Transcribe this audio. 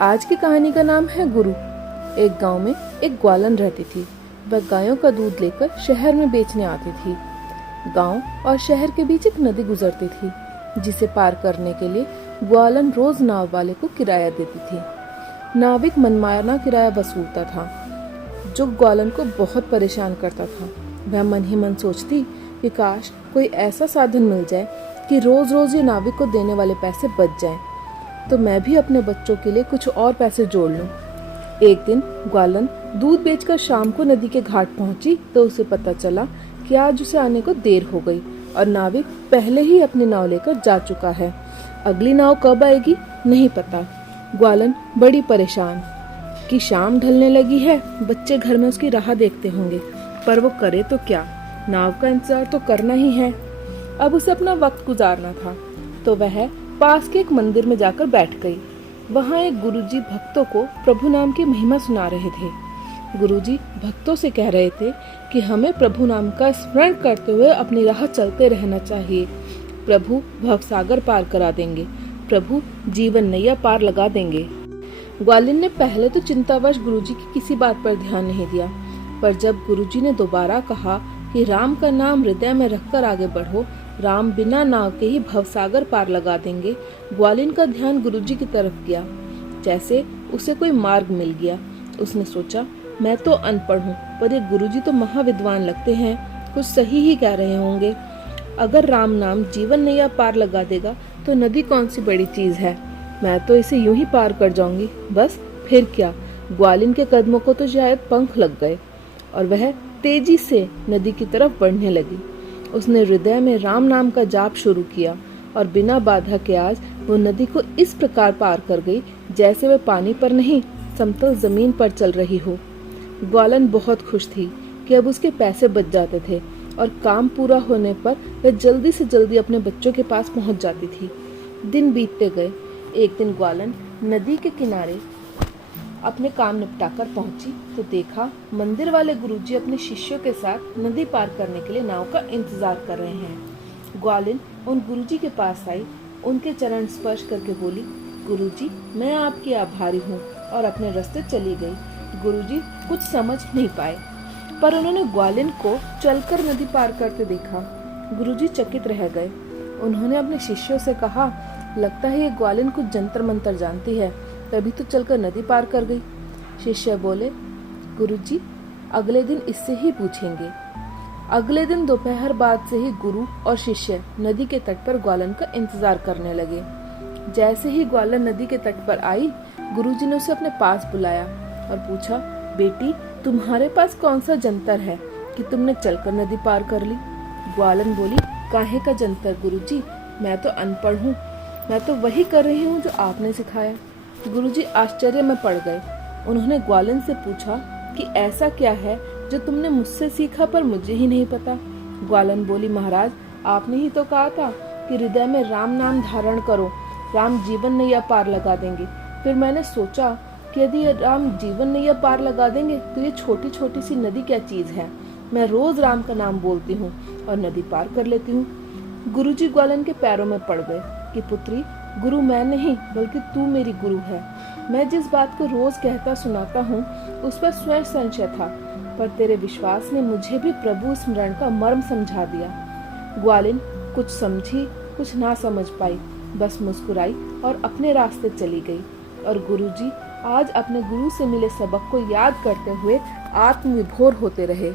आज की कहानी का नाम है गुरु। एक गांव में एक ग्वालन रहती थी। वह गायों का दूध लेकर शहर में बेचने आती थी। गांव और शहर के बीच एक नदी गुजरती थी, जिसे पार करने के लिए ग्वालन रोज नाव वाले को किराया देती थी। नाविक मनमाना किराया वसूलता था, जो ग्वालन को बहुत परेशान करता था। वह मन ही मन सोचती कि काश कोई ऐसा साधन मिल जाए कि रोज रोज ये नाविक को देने वाले पैसे बच जाएं, तो मैं भी अपने बच्चों के लिए कुछ और पैसे जोड़ लूं। एक दिन ग्वालन दूध बेचकर शाम को नदी के घाट पहुंची तो उसे पता चला कि आज उसे आने को देर हो गई और नाविक पहले ही अपनी नाव लेकर जा चुका है। अगली नाव कब आएगी नहीं पता। ग्वालन बड़ी परेशान कि शाम ढलने लगी है, बच्चे घर में उसकी राह देखते होंगे, पर वो करे तो क्या, नाव का इंतजार तो करना ही है। अब उसे अपना वक्त गुजारना था, तो वह पास के एक मंदिर में जाकर बैठ गई। वहाँ एक गुरुजी भक्तों को प्रभु नाम की महिमा सुना रहे थे। गुरुजी भक्तों से कह रहे थे कि हमें प्रभु नाम का स्मरण करते हुए अपनी राह चलते रहना चाहिए। प्रभु भवसागर पार करा देंगे, प्रभु जीवन नैया पार लगा देंगे। ग्वालिन ने पहले तो चिंतावश गुरुजी की किसी बात पर ध्यान नहीं दिया, पर जब गुरुजी ने दोबारा कहा कि राम का नाम हृदय में रखकर आगे बढ़ो, राम बिना नाव के ही भवसागर पार लगा देंगे, ग्वालिन का ध्यान गुरुजी की तरफ गया। जैसे उसे कोई मार्ग मिल गया। उसने सोचा, मैं तो अनपढ़ हूँ, पर ये गुरुजी तो महाविद्वान लगते हैं, कुछ सही ही कह रहे होंगे। अगर राम नाम जीवन नैया पार लगा देगा तो नदी कौन सी बड़ी चीज है, मैं तो इसे यूं ही पार कर जाऊंगी। बस फिर क्या। ग्वालिन के कदमों को तो शायद पंख लग गए और वह तेजी से नदी की तरफ बढ़ने लगी। उसने हृदय में राम नाम का जाप शुरू किया और बिना बाधा के आज वो नदी को इस प्रकार पार कर गई जैसे वह पानी पर नहीं, समतल जमीन पर चल रही हो। ग्वालन बहुत खुश थी कि अब उसके पैसे बच जाते थे और काम पूरा होने पर वह जल्दी से जल्दी अपने बच्चों के पास पहुंच जाती थी। दिन बीतते गए। एक दिन ग्वालन नदी के किनारे अपने काम निपटाकर पहुंची तो देखा मंदिर वाले गुरुजी अपने शिष्यों के साथ नदी पार करने के लिए नाव का इंतजार कर रहे हैं। ग्वालिन उन गुरुजी के पास आई, उनके चरण स्पर्श करके बोली, गुरुजी मैं आपकी आभारी हूँ, और अपने रास्ते चली गई। गुरुजी कुछ समझ नहीं पाए, पर उन्होंने ग्वालिन को चलकर नदी पार करते देखा। गुरुजी चकित रह गए। उन्होंने अपने शिष्यों से कहा, लगता है ये ग्वालिन कुछ जंतर मंतर जानती है, तभी तो चलकर नदी पार कर गई। शिष्य बोले, गुरुजी अगले दिन इससे ही पूछेंगे। अगले दिन दोपहर बाद से ही गुरु और शिष्य नदी के तट पर ग्वालन का इंतजार करने लगे। जैसे ही ग्वालन नदी के तट पर आई, गुरुजी ने उसे अपने पास बुलाया और पूछा, बेटी तुम्हारे पास कौन सा जंतर है कि तुमने चलकर नदी पार कर ली? ग्वालन बोली, काहे का जंतर गुरुजी, मैं तो अनपढ़ हूँ, मैं तो वही कर रही हूँ जो आपने सिखाया। गुरुजी आश्चर्य में पड़ गए। उन्होंने ग्वालिन से पूछा कि ऐसा क्या है जो तुमने मुझसे सीखा पर मुझे ही नहीं पता। ग्वालिन बोली, महाराज आपने ही तो कहा था कि हृदय में राम नाम धारण करो, राम जीवन नैया पार लगा देंगे। फिर मैंने सोचा कि यदि राम जीवन नैया पार लगा देंगे तो ये छोटी छोटी सी नदी क्या चीज है, मैं रोज राम का नाम बोलती हूँ और नदी पार कर लेती हूँ। गुरुजी ग्वालिन के पैरों में पड़ गए कि पुत्री, गुरु मैं नहीं बल्कि तू मेरी गुरु है। मैं जिस बात को रोज कहता सुनाता हूँ उस पर स्वयं संशय था, पर तेरे विश्वास ने मुझे भी प्रभु स्मरण का मर्म समझा दिया। ग्वालिन कुछ समझी कुछ ना समझ पाई, बस मुस्कुराई और अपने रास्ते चली गई। और गुरुजी आज अपने गुरु से मिले सबक को याद करते हुए आत्मविभोर होते रहे।